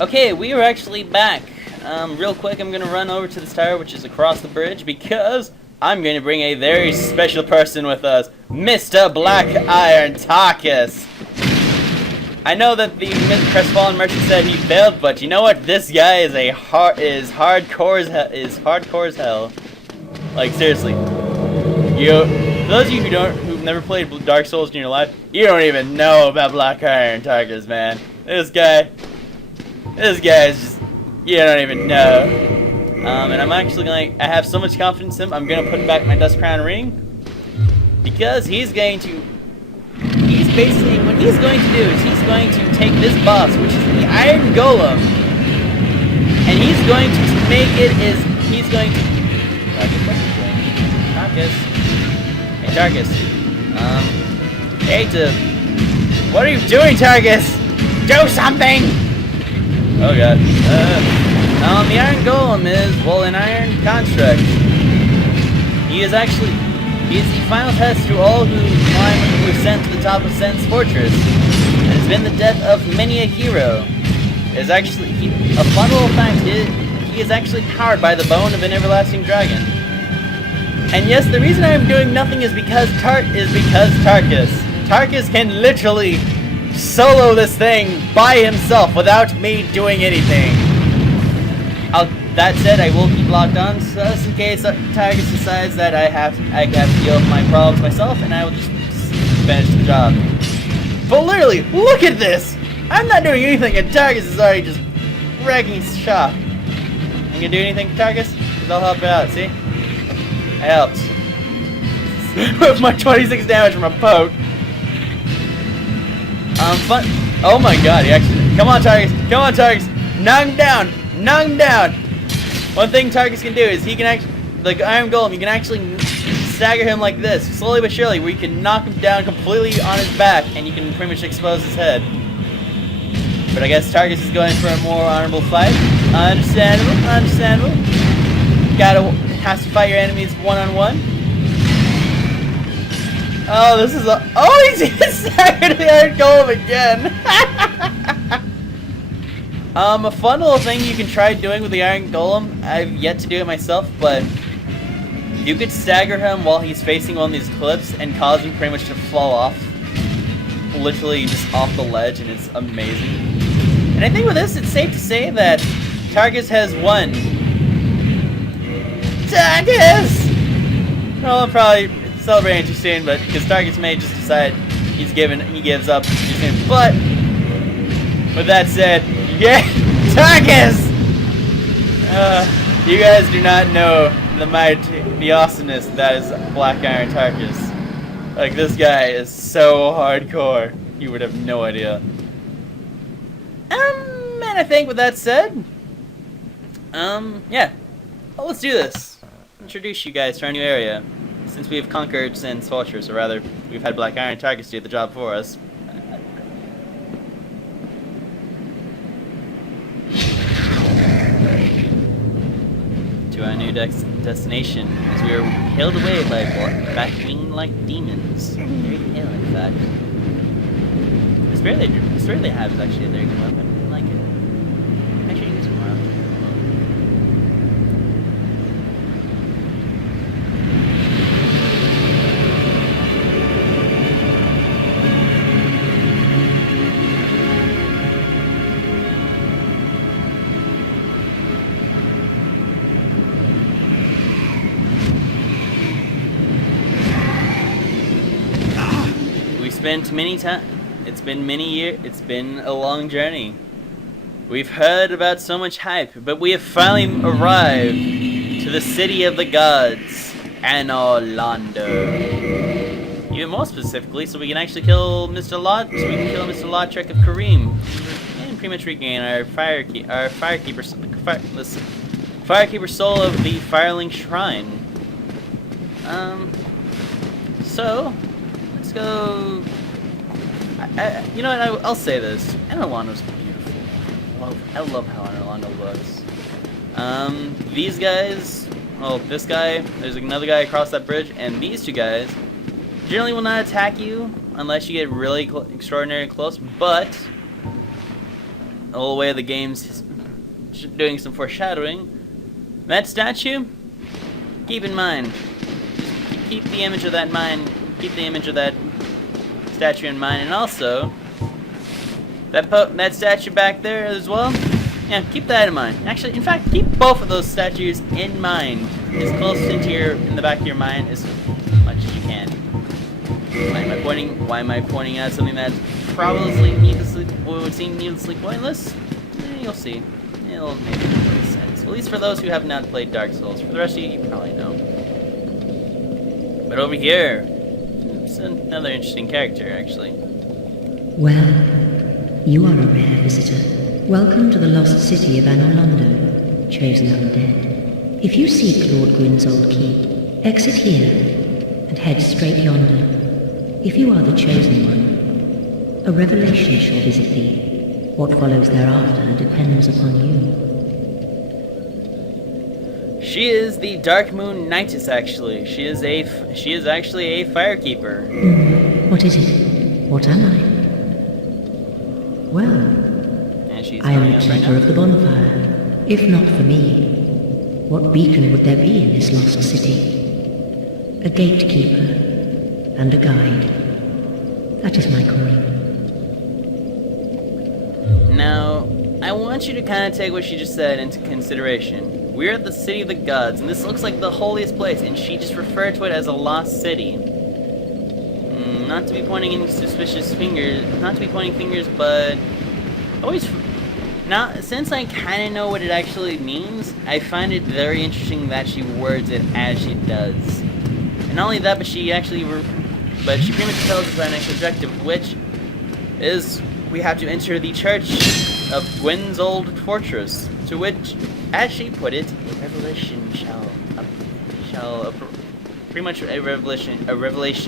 Okay, we are actually back. Real quick, I'm gonna run over to this tower, which is across the bridge, because I'm gonna bring a very special person with us, Mr. Black Iron TARKUS. I know that the crestfallen merchant said he failed, but you know what? This guy is hardcore as hell. Like seriously, for those of you who've never played Dark Souls in your life, you don't even know about Black Iron TARKUS, man. This guy is just, you don't even know. And I'm actually I have so much confidence in him, I'm gonna put back my Dust Crown ring, because what he's going to do is he's going to take this boss, which is the Iron Golem, and he's going to make it TARKUS. Hey TARKUS. What are you doing, TARKUS? Do something! Oh god. The Iron Golem is, well, an iron construct. He is the final test to all who were sent to the top of Sen's fortress, and has been the death of many a hero. A fun little fact is, he is actually powered by the bone of an everlasting dragon. And yes, the reason I am doing nothing is because TARKUS. TARKUS can literally solo this thing by himself without me doing anything. That said, I will keep locked on just in case TARKUS decides that I have to deal with my problems myself, and I will just finish the job. But literally, look at this! I'm not doing anything, and TARKUS is already just wrecking his shop. You gonna do anything, TARKUS? Because I'll help you out. See? I helped with my 26 damage from a poke. Fun. Oh my god, he actually. Come on, TARKUS! Come on, TARKUS! Knock him down! Knock him down! One thing TARKUS can do is he can actually, like Iron Golem, you can actually stagger him like this, slowly but surely, where you can knock him down completely on his back, and you can pretty much expose his head. But I guess TARKUS is going for a more honorable fight. Understandable. Has to fight your enemies one-on-one. Oh, this is a. Oh, he's staggered the Iron Golem again. A fun little thing you can try doing with the Iron Golem, I've yet to do it myself, but you could stagger him while he's facing one of these cliffs and cause him pretty much to fall off. Literally just off the ledge, and it's amazing. And I think with this, it's safe to say that TARKUS has won. TARKUS! Well, I'm probably celebrating too soon, but because TARKUS may just decide he gives up too soon. But with that said, yeah, TARKUS! You guys do not know the awesomeness that is Black Iron TARKUS. Like, this guy is so hardcore, you would have no idea. And I think with that said, yeah, well, let's do this. Introduce you guys to our new area. Since we have conquered Sen's fortress, or rather, we've had Black Iron TARKUS do the job for us. To our new destination, as we were hailed away by bat-wing-like demons. Very pale, in fact. The spear they have is actually a very good weapon. I like it. I should use it more often. It's been many years. It's been a long journey. We've heard about so much hype, but we have finally arrived to the city of the gods, Anorlando. Even more specifically, so we can actually kill Mr. Lautrec of Kareem, and pretty much regain our firekeeper soul of the Firelink Shrine. So let's go. You know what? I'll say this. Anorlando's beautiful. I love how Anorlando looks. These guys. Well, this guy. There's another guy across that bridge, and these two guys generally will not attack you unless you get really extraordinarily close. But the whole way the game's doing some foreshadowing. That statue, keep in mind. Just keep the image of that mind. Keep the image of that statue in mind, and also that statue back there as well. Yeah, keep that in mind. Actually, in fact, keep both of those statues in mind, as close in the back of your mind as much as you can. Why am I pointing out something that's probably would seem needlessly pointless? You'll see. It'll make sense. At least for those who have not played Dark Souls. For the rest of you, you probably know. But over here, it's another interesting character, actually. Well, you are a rare visitor. Welcome to the lost city of Anolondo, chosen undead. If you seek Lord Gwyn's old keep, exit here and head straight yonder. If you are the chosen one, a revelation shall visit thee. What follows thereafter depends upon you. She is the Dark Moon Knightess, actually. She is actually a firekeeper. What is it? What am I? Well, I am the keeper of the bonfire. If not for me, what beacon would there be in this lost city? A gatekeeper and a guide. That is my calling. Now, I want you to kind of take what she just said into consideration. We're at the City of the Gods, and this looks like the holiest place, and she just referred to it as a lost city. Not to be pointing any suspicious fingers, but now, since I kind of know what it actually means, I find it very interesting that she words it as she does. And not only that, but she pretty much tells us our next objective, which is we have to enter the church of Gwyn's old fortress, to which, as she put it, a revelation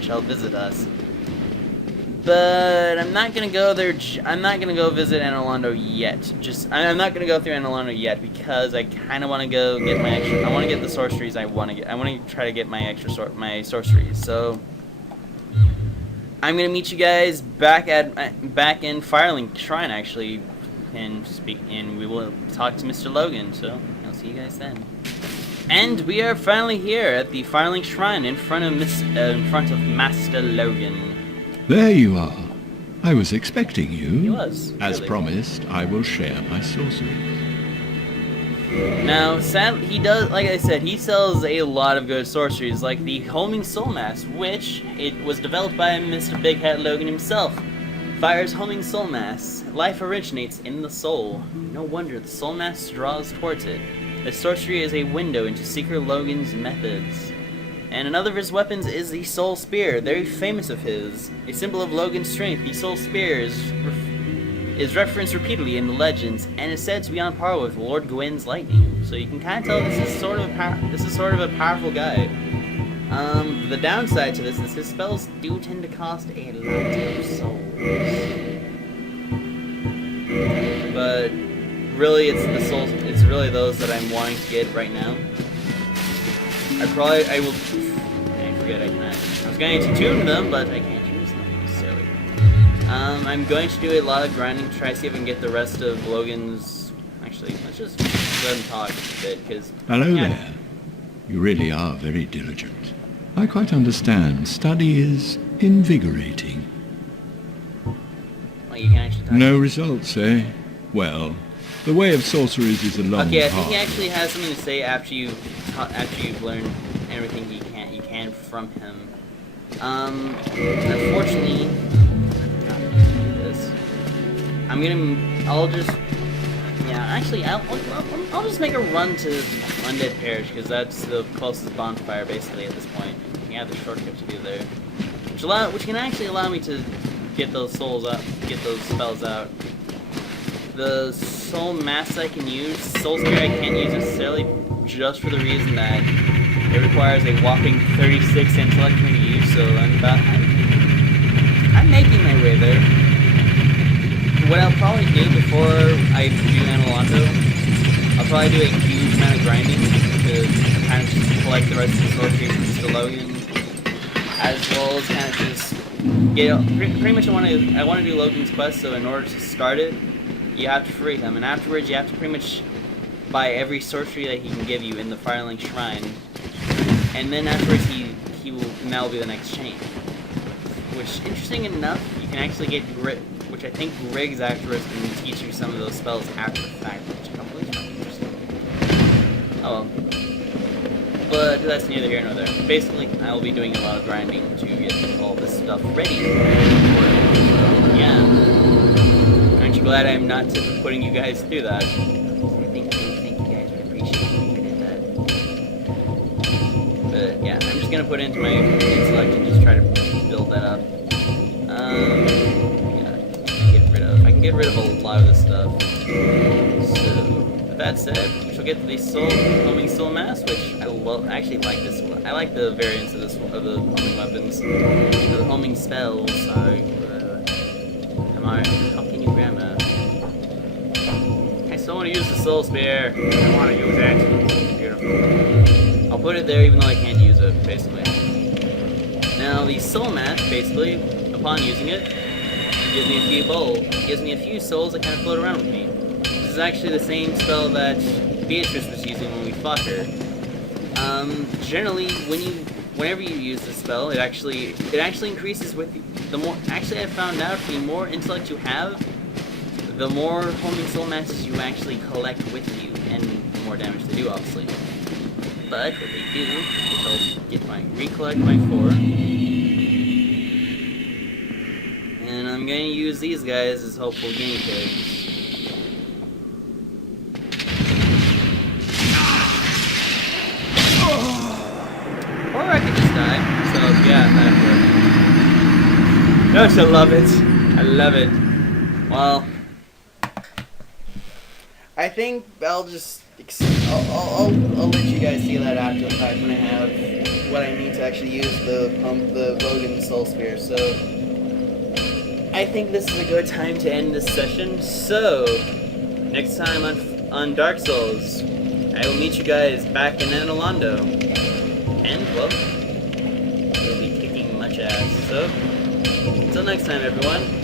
shall visit us. But I'm not gonna go there. I'm not gonna go visit Anolondo yet. I'm not gonna go through Anolondo yet because I kind of want to go get my extra. I want to get the sorceries I want to get. I want to try to get my my sorceries. So I'm gonna meet you guys back in Firelink Shrine actually, and we will talk to Mr. Logan. So I'll see you guys then. And we are finally here at the Firelink Shrine in front of Master Logan. There you are. I was expecting you. He was. As really. promised, I will share my sorceries. Now, sadly, he does, like I said, he sells a lot of good sorceries, like the Homing Soul Mass, which it was developed by Mr. Big Hat Logan himself. Fire's Homing Soul Mass. Life originates in the soul. No wonder the Soul Mass draws towards it. The sorcery is a window into Seeker Logan's methods. And another of his weapons is the Soul Spear, very famous of his. A symbol of Logan's strength, the Soul Spear is referenced repeatedly in the legends, and is said to be on par with Lord Gwyn's lightning. So you can kind of tell this is sort of a powerful guy. The downside to this is his spells do tend to cost a lot of souls. But really, it's really those that I'm wanting to get right now. I was going to tune them, but I can't use them. Silly. I'm going to do a lot of grinding to try to see if I can get the rest of Logan's. Actually, let's just go ahead and talk a bit, because. Hello there. You really are very diligent. I quite understand. Study is invigorating. Well, you can actually talk. No results, eh? Well, the way of sorceries is a long Okay, I path. think he actually has something to say after you've learned everything you can from him. Unfortunately, I'll just make a run to Undead Parish, because that's the closest bonfire basically at this point. You have the shortcut to do there, which can actually allow me to get those spells out. The Soul Mass I can use, Soul Spear I can't use necessarily, just for the reason that it requires a whopping 36 intellect for me to use, so I'm making my way there. What I'll probably do before I do Anolondo, I'll probably do a huge amount of grinding to kind of just collect the rest of the sorceries from Mr. Logan, as well as kind of just get pretty much I want to do Logan's quest. So in order to start it, you have to free him, and afterwards you have to pretty much buy every sorcery that he can give you in the Firelink Shrine, and then afterwards he will, and that will be the next chain. Which, interesting enough, you can actually get Grit, which I think Griggs afterwards can teach you some of those spells after the fact, which I believe is interesting. Oh well. But that's neither here nor there. Basically, I will be doing a lot of grinding to get all this stuff ready. Yeah. Aren't you glad I'm not putting you guys through that? I think you guys would appreciate me if I did that. But yeah, I'm just gonna put it into my intellect and just try to build that up. Yeah, I can get rid of a lot of this stuff. So, with that said, we shall get to the homing soul mass, which I actually like this one. I like the variants of the homing weapons, the homing spells. Sorry, come on, how can you grandma? I still want to use the soul spear. I want to use it. Beautiful. I'll put it there even though I can't use it, basically. Now, the soul mass, basically, upon using it, gives me a few bowls. Gives me a few souls that kind of float around with me. This is actually the same spell that Beatrice was using when we fought her. Generally, whenever you use this spell, it actually increases with the more. Actually, I found out the more intellect you have, the more homing soul masses you actually collect with you, and the more damage they do, obviously. But what they do is I'll recollect my 4. And I'm going to use these guys as hopeful guinea pigs. Or I could just die. So yeah, that works. Don't you love it? I love it. Well, I think I'll just I'll let you guys see that after the fact when I have what I need to actually use the Logan Soul Spear. So I think this is a good time to end this session. So next time on Dark Souls, I will meet you guys back in Anolondo, and well, we'll be kicking much ass. So until next time, everyone.